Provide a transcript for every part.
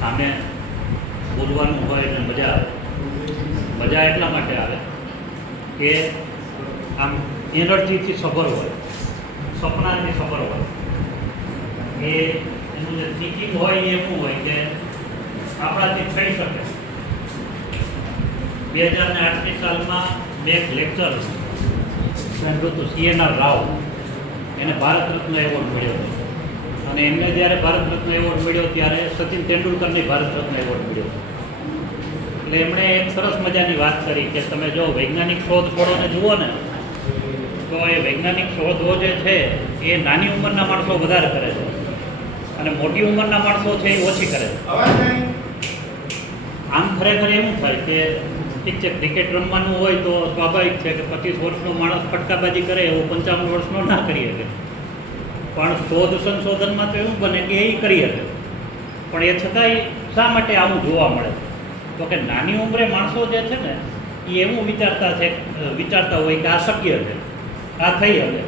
સામે બોલવાનું હોય એટલે મજા આવે. મજા એટલા માટે આવે કે આમ એનર્જીથી સભર હોય, સપનાથી સભર હોય. એ એનું જે થિંકિંગ હોય એ શું હોય કે આપણાથી થઈ શકે. બે હજાર ને આઠની સાલમાં મેં એક લેક્ચર સાંભળ્યું હતું સીએનઆર રાવ. એને ભારત રત્ન એવોર્ડ મળ્યો હતો. અને એમને જ્યારે ભારત રત્ન એવોર્ડ મળ્યો ત્યારે સચિન તેંડુલકરને ભારત રત્ન એવોર્ડ મળ્યો. એટલે એમણે એક સરસ મજાની વાત કરી કે તમે જો વૈજ્ઞાનિક શોધ છોડોને જુઓ ને તો એ વૈજ્ઞાનિક શોધો જે છે એ નાની ઉંમરના માણસો વધારે કરે છે અને મોટી ઉંમરના માણસો છે એ ઓછી કરે છે. આમ ખરેખર એવું થાય કે ઠીક છે ક્રિકેટ રમવાનું હોય તો સ્વાભાવિક છે કે પચીસ વર્ષનો માણસ ફટકાબાજી કરે એવો પંચાવન વર્ષનો ના કરી શકે. પણ શોધ સંશોધનમાં તો એવું બને કે એ કરી શકે. પણ એ છતાંય શા માટે આવું જોવા મળે? તો કે નાની ઉંમરે માણસો જે છે ને, એ એવું વિચારતા છે, વિચારતા હોય કે આ શક્ય છે, આ થઈ શકે.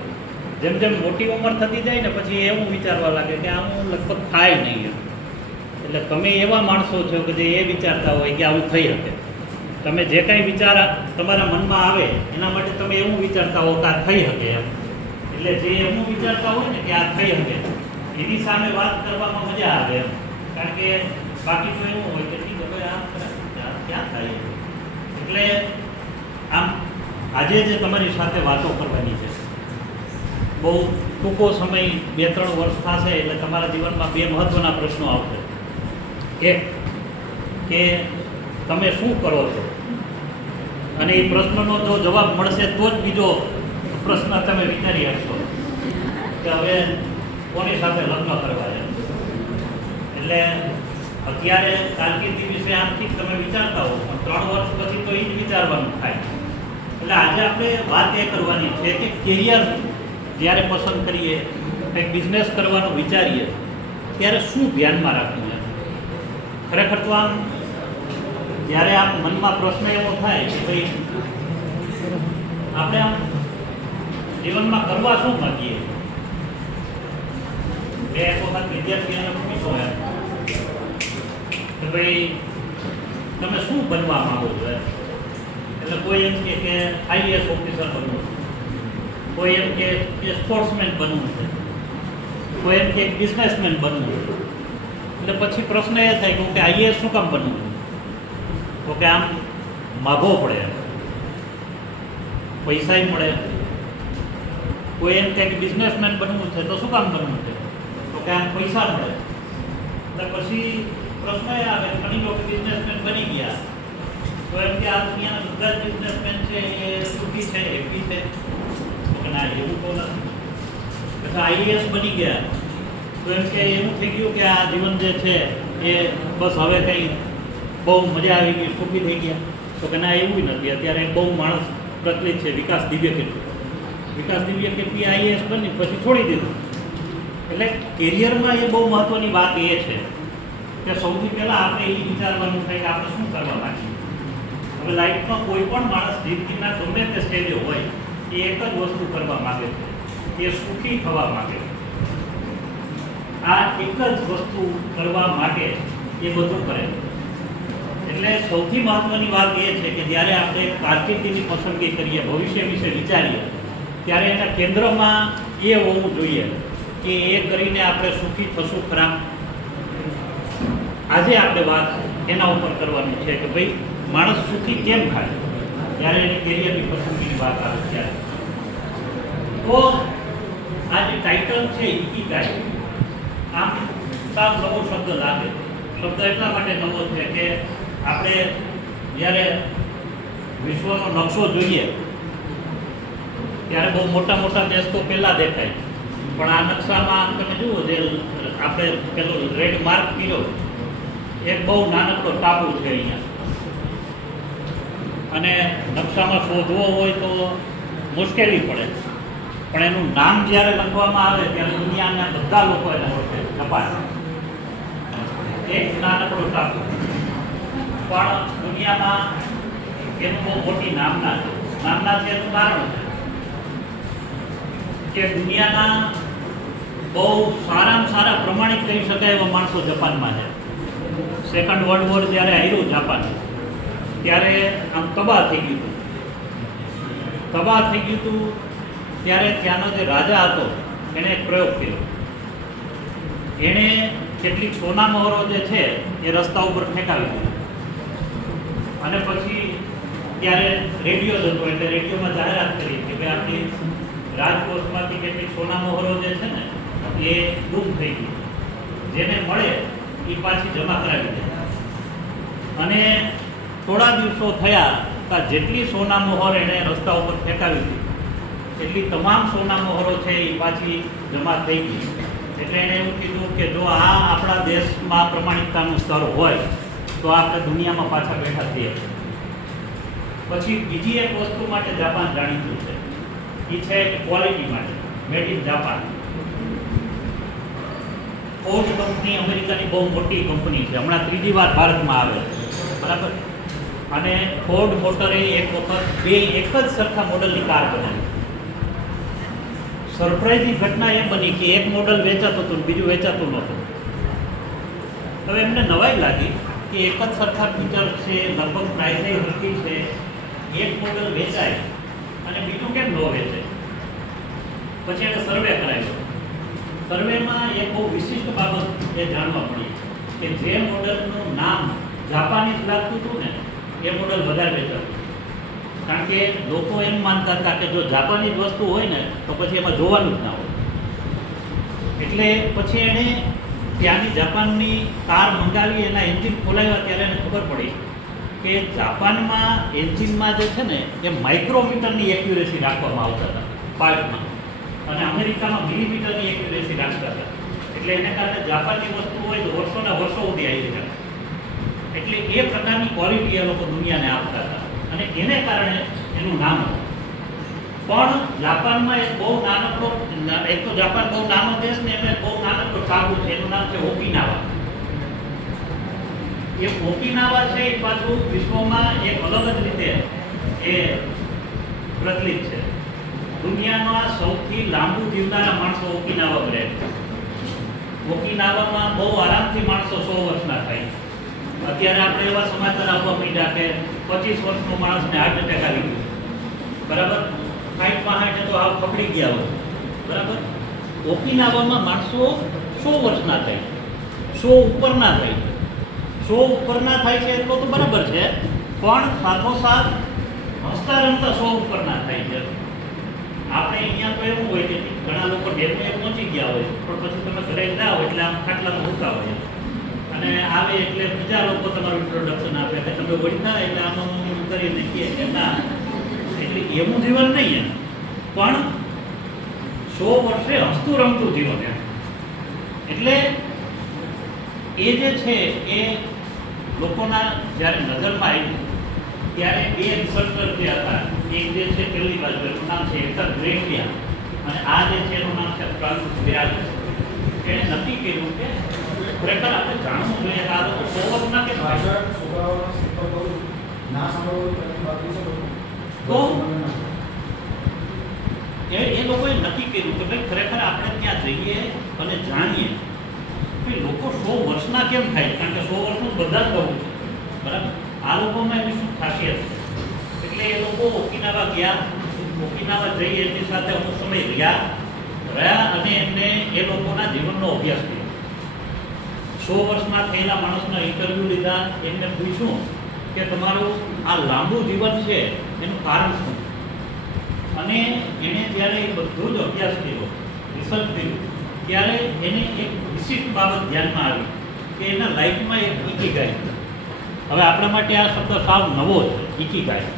જેમ જેમ મોટી ઉંમર થતી જાય ને, પછી એવું વિચારવા લાગે કે આવું લગભગ થાય નહીં એટલે તમે એવા માણસો છો કે જે એ વિચારતા હોય કે આવું થઈ શકે. તમે જે કાંઈ વિચાર તમારા મનમાં આવે, એના માટે તમે એવું વિચારતા હો કે આ થઈ શકે એમ. એટલે જે એમનું વિચારતા હોય ને કે આ થઈ શકે, એની સામે વાત કરવામાં મજા આવે એમ. કારણ કે બાકી તો એવું હોય કે ઠીક હવે આ ક્યાં થાય? એટલે આમ આજે જે તમારી સાથે વાતો કરવાની છે, બહુ ટૂંકો સમય બે ત્રણ વર્ષ થશે એટલે તમારા જીવનમાં બે મહત્ત્વના પ્રશ્નો આવશે. એક, કે તમે શું કરો છો? અને એ પ્રશ્નનો જો જવાબ મળશે તો જ બીજો પ્રશ્ન તમે વિચારી આપશો કે હવે કોની સાથે લગ્ન કરવા એટલે અત્યારે કારકિર્દી વિશે આમથી તમે વિચારતા હો, પણ ત્રણ વર્ષ પછી તો એ જ વિચારવાનું થાય. એટલે આજે આપણે વાત એ કરવાની છે કે કેરિયર જ્યારે પસંદ કરીએ, કંઈક બિઝનેસ કરવાનું વિચારીએ, ત્યારે શું ધ્યાનમાં રાખવું છે? ખરેખર તો આમ જ્યારે આમ મનમાં પ્રશ્ન એવો થાય કે ભાઈ, આપણે આમ જીવનમાં કરવા શું માંગીએ? બે એક વખત વિદ્યાર્થીઓને પૂછો એમ. કે ભાઈ, તમે શું બનવા માંગો છો એમ? એટલે કોઈ એમ કે કે આઈએએસ ઓફિસર બનવું કોઈ એમ કે સ્પોર્ટ્સમેન બનવું છે. કોઈ એમ કે બિઝનેસમેન બનવું છે. એટલે પછી પ્રશ્ન એ થાય કે ઓકે, આઈએએસ શું કામ બનવું તો કે આમ માભો પડે પૈસાય મળે કોઈ એમ કહે કે બિઝનેસમેન બનવું છે, તો શું કામ બનવું છે? તો કે આમ પૈસા મળે. એટલે પછી પ્રશ્ન એ આવે, ઘણી લોકો બિઝનેસમેન બની ગયા. તો એમ કે આ દુનિયાના બધા જ બિઝનેસમેન છે, એ સુખી છે હેપી છે. તો કે ના, એવું તો નથી. અથવા આઈએએસ બની ગયા. તો એમ કે એવું થઈ ગયું કે આ જીવન જે છે, એ બસ હવે કંઈ બહુ મજા આવી ગઈ, સુખી થઈ ગયા. તો કે ના, એવું નથી. અત્યારે બહુ માણસ પ્રચલિત છે, વિકાસ દિવ્ય કીર્તિ વિકાસ દિવ્ય કે પીઆઈએસ બની, પછી છોડી દીધું. એટલે કેરિયરમાં એ બહુ મહત્ત્વની વાત એ છે કે સૌથી પહેલાં આપણે એ વિચારવાનું થાય કે આપણે શું કરવા માગીએ. હવે લાઈફમાં કોઈ પણ માણસ જિંદગીના ગમે તે સ્ટેજે હોય, એ એક જ વસ્તુ કરવા માગે છે. એ સુખી થવા માગે છે. આ એક જ વસ્તુ કરવા માટે એ બધું કરે એટલે સૌથી મહત્વની વાત એ છે કે જ્યારે આપણે કારકિર્દીની પસંદગી કરીએ, ભવિષ્ય વિશે વિચારીએ ત્યારે એના કેન્દ્રમાં એ હોવું જોઈએ કે એ કરીને આપણે સુખી થશું ખરા આજે આપણે વાત એના ઉપર કરવાની છે કે ભાઈ, માણસ સુખી કેમ થાય? ત્યારે એની કેરિયરની પસંદગીની વાત આવે ત્યારે. તો આ જે ટાઇટલ છે ઇકીગાઈ આમ સાવ નવો શબ્દ લાગે. શબ્દ એટલા માટે નવો છે કે આપણે જ્યારે વિશ્વનો નકશો જોઈએ ત્યારે બહુ મોટા મોટા દેશ તો પહેલાં દેખાય. પણ આ નકશામાં તમે જુઓ જે આપણે પેલો રેડ માર્ક કર્યો, એક બહુ નાનકડો ટાપુ છે અહીંયા. અને નકશામાં શોધવો હોય તો મુશ્કેલી પડે. પણ એનું નામ જ્યારે લખવામાં આવે ત્યારે દુનિયાના બધા લોકો એને ઓળખે તપાસ. એક નાનકડો ટાપુ. પણ દુનિયામાં એનું બહુ મોટી નામના છે. નામના છે એનું કારણ છે. કે દુનિયાના બહુ સારામાં સારા પ્રમાણિત કહી શકાય એવા માણસો જપાનમાં છે. સેકન્ડ વર્લ્ડ વોર જ્યારે આવ્યું જાપાન, ત્યારે આમ તબાહ થઈ ગયું હતું. તબાહ થઈ ગયું હતું ત્યારે ત્યાંનો જે રાજા હતો, એણે એક પ્રયોગ કર્યો. એણે કેટલીક સોના મહોરો જે છે, એ રસ્તા ઉપર ફેંકાવી દીધી. અને પછી ત્યારે રેડિયો જ હતો એટલે રેડિયોમાં જાહેરાત કરી કે ભાઈ આપણી રાજકોટમાંથી કેટલીક સોના મોહરો જે છે ને, એ ગુમ થઈ ગઈ. જેને મળે એ પાછી જમા કરાવી દે. અને થોડા દિવસો થયા ત્યાં જેટલી સોના મોહર એણે રસ્તા ઉપર ફેંકાવી હતી એટલી તમામ સોના મોહરો છે એ પાછી જમા થઈ ગઈ. એટલે એણે એવું કીધું કે જો આ આપણા દેશમાં પ્રમાણિકતાનું સ્તર હોય, તો આપણે દુનિયામાં પાછા બેઠા થઈએ. પછી બીજી એક વસ્તુ માટે જાપાન જાણીતું. એ છે ક્વોલિટી માટે. Made in Japan Ford company અમેરિકાની બહુ મોટી કંપની છે. હમણાં ત્રીજી વાર ભારતમાં આવે છે. બરાબર? અને ફોર્ડ મોટરે એક વખત બે એક જ સરખા મોડલની કાર બનાવી. સરપ્રાઇઝની ઘટના એ બની કે એક મોડલ વેચાતું હતું બીજું વેચાતું નહોતું. હવે એમને નવાઈ લાગી કે એક જ સરખા ફીચર છે, લગભગ પ્રાઇસ હલકી છે. એક મોડલ વેચાય. અને બીજું કેમ ન વેચે. પછી એણે સર્વે કરાવ્યો સર્વેમાં એક બહુ વિશિષ્ટ બાબત એ જાણવા પડી કે જે મોડલનું નામ જાપાનીઝ લાગતું હતું ને, એ મોડલ વધારે વેચાતું કારણ કે લોકો એમ માનતા હતા કે જો જાપાનીઝ વસ્તુ હોય ને, તો પછી એમાં જોવાનું જ ના હોય. એટલે પછી એણે ત્યાંની જાપાનની કાર મંગાવી, એના એન્જિન ખોલાવ્યા ત્યારે એને ખબર પડી કે જાપાનમાં એન્જિનમાં જે છે ને, એ માઇક્રોમીટરની એક્યુરેસી રાખવામાં આવતા હતા, પાર્ટમાં. અને અમેરિકામાં મિલીમીટરની એક્યુરેસી રાખતા હતા. એટલે એને કારણે જાપાનની વસ્તુ હોય તો વર્ષોના વર્ષો સુધી આવી જતા એટલે એ પ્રકારની ક્વોલિટી એ લોકો દુનિયાને આપતા હતા. અને એને કારણે એનું નામ હતું. પણ જાપાનમાં એક બહુ નાનકડો એક તો જાપાન બહુ નાનો દેશ ને એમાં બહુ નાનકડો ટાપુ છે. એનું નામ છે ઓકિનાવા. એ ઓકિનાવા છે, એ પાછું વિશ્વમાં એક અલગ જ રીતે એ પ્રચલિત છે. દુનિયામાં સૌથી લાંબુ જીવનારા માણસો ઓકિનાવા છે. ઓકિનાવામાં બહુ આરામથી માણસો સો વર્ષના થાય. અત્યારે આપણે એવા સમાચાર આપવા માંડ્યા કે પચીસ વર્ષનો માણસને હાર્ટ એટેક આવી ગયો. બરાબર? ફાઇટમાં હાર્ટ તો આવ પકડી ગયા હોય. બરાબર? ઓકિનાવામાં માણસો સો વર્ષના થાય. સો ઉપરના થાય. સો ઉપરના થાય છે એટલો તો બરાબર છે, પણ સાથોસાથ હસતા રમતા સો ઉપરના થાય છે. આપણે અહીંયા તો એવું હોય કે ઘણા લોકો ડેમો પહોંચી ગયા હોય, પણ પછી તમે ઘરે હોય એટલે આમ ખાટલામાં હોતા હોય. અને આવે એટલે બીજા લોકો તમારું ઇન્ટ્રોડક્શન આપે કે તમે વળતા એટલે આમ કરી કહે કે ના, એટલે એવું જીવન નહીં પણ સો વર્ષે હસતું રમતું જીવન એમ. એટલે એ જે છે એ લોકોના જ્યારે નજરમાં આવ્યું ત્યારે બે રિસર્ચર જે હતા એક જે છે પહેલી બાજુ એનું નામ છે હેક્ટર ગ્રેફિયા અને આ જે છે એનું નામ છે ફ્રાન્સ એણે નક્કી કર્યું કે ખરેખર આપણે જાણવું જોઈએ કે આ લોકો છોકરાઓનો સંપર્ક કરું ના તો એ લોકોએ નક્કી કર્યું કે ભાઈ ખરેખર આપણે ત્યાં જઈએ અને જાણીએ કે લોકો સો વર્ષના કેમ થાય? કારણ કે સો વર્ષનું બધા જ બહુ બરાબર? આ લોકોમાં એની શું ખાસિયત છે? એટલે એ લોકો ઓકિનાવા ગયા. ઓકિનાવા જઈ એમની સાથે અમુક સમય રહ્યા. રહ્યા અને એમને એ લોકોના જીવનનો અભ્યાસ કર્યો. સો વર્ષમાં થયેલા માણસના ઇન્ટરવ્યૂ લીધા. એમને પૂછ્યું કે તમારું આ લાંબુ જીવન છે, એનું કારણ શું? અને એણે જ્યારે બધો જ અભ્યાસ કર્યો, રિસર્ચ કર્યું. ત્યારે એને એક વિશિષ્ટ બાબત ધ્યાનમાં આવી કે એના લાઈફમાં એક ઇકીગાય હવે આપણા માટે આ શબ્દ સાવ નવો છે ઇકીગાય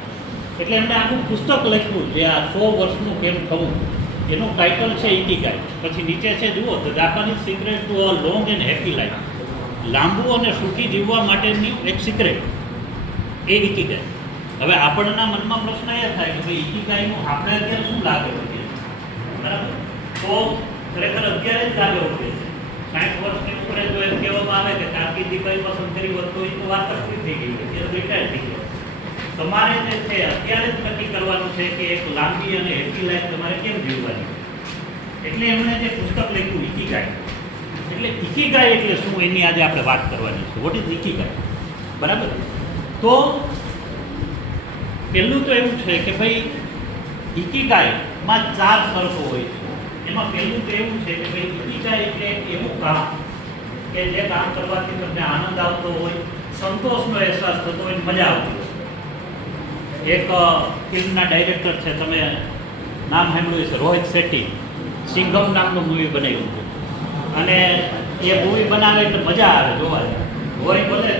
એટલે એમણે આખું પુસ્તક લખ્યું જે આ સો વર્ષનું કેમ થવું? એનું ટાઇટલ છે ઇકીગાય પછી નીચે છે, જુઓ the Japanese secret to a long and happy life લાંબુ અને સુખી જીવવા માટેની એક સિક્રેટ એ ઇકીગાય હવે આપણના મનમાં પ્રશ્ન એ થાય કે ભાઈ ઇકીગાયનું આપણે અત્યારે શું લાગે બરાબર? તો ખરેખર અત્યારે જ લાગે છે. સાઠ વર્ષની ઉપર જો એમ કહેવામાં આવે કે કારકિર્દી કઈ પસંદ કરી હોત તો એ તો વાત જ થઈ ગઈ અત્યારે રિટાયર થઈ ગયો તમારે જે છે, અત્યારે જ નક્કી કરવાનું છે કે એક લાંબી અને હેપી લાઈફ તમારે કેમ જીવવાની? એટલે એમણે જે પુસ્તક લખ્યું ઇકીગાય એટલે ઇકીગાય એટલે શું? એની આજે આપણે વાત કરવાની છે. વોટ ઇઝ ઇકીગાય બરાબર? તો પહેલું તો એવું છે કે ભાઈ ઇકીગાયમાં ચાર શરતો હોય છે. એમાં પહેલું તો એવું છે કે ભાઈ બગીચા એટલે એવું કામ કે જે કામ કરવાથી તમને આનંદ આવતો હોય, સંતોષનો અહેસાસ થતો હોય મજા આવતી હોય. એક ફિલ્મના ડાયરેક્ટર છે, તમે નામ સાંભળ્યું છે રોહિત શેટ્ટી. સિંઘમ નામનું મૂવી બનાવ્યું હતું. અને એ મૂવી બનાવે એટલે મજા આવે જોવાની. હોય, ભલે